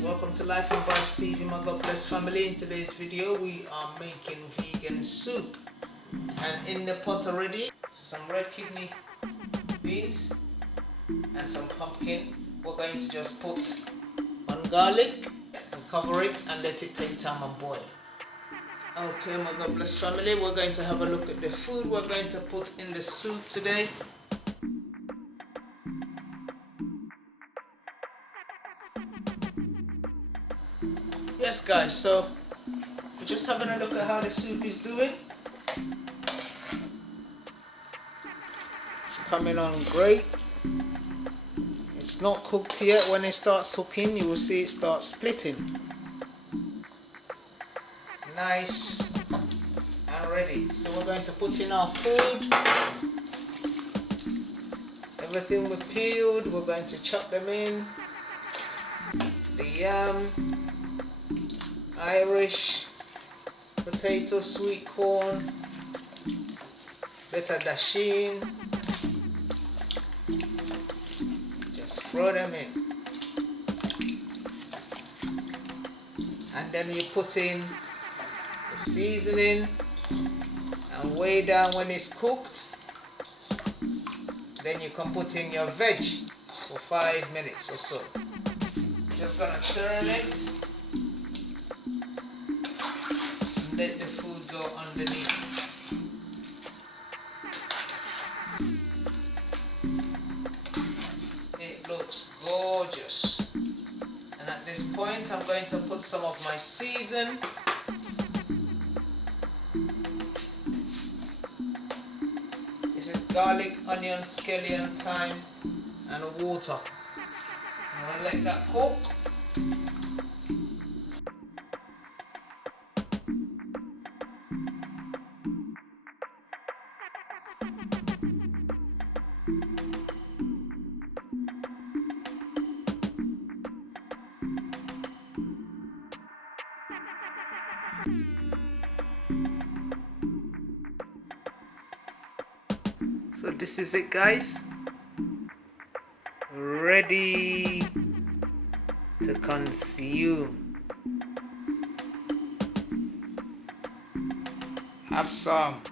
Welcome to Life and Vibes TV, my God bless family. In today's video we are making vegan soup, and in the pot already some red kidney beans and some pumpkin. We're going to just put on garlic and cover it and let it take time and boil. Okay, my God bless family, we're going to have a look at the food we're going to put in the soup today. Yes guys, so we're just having a look at how the soup is doing. It's coming on great. It's not cooked yet. When it starts cooking, you will see it start splitting. Nice and ready. So we're going to put in our food. Everything we peeled, we're going to chop them in. The yam, Irish potato, sweet corn, beta dashin. Just throw them in. And then you put in the seasoning and way down when it's cooked. Then you can put in your veg for 5 minutes or so. Just gonna turn it and let the food go underneath. It looks gorgeous. And at this point I'm going to put some of my season. This is garlic, onion, scallion, thyme and water. I'm going to let that cook. So this is it guys, ready to consume. Have some.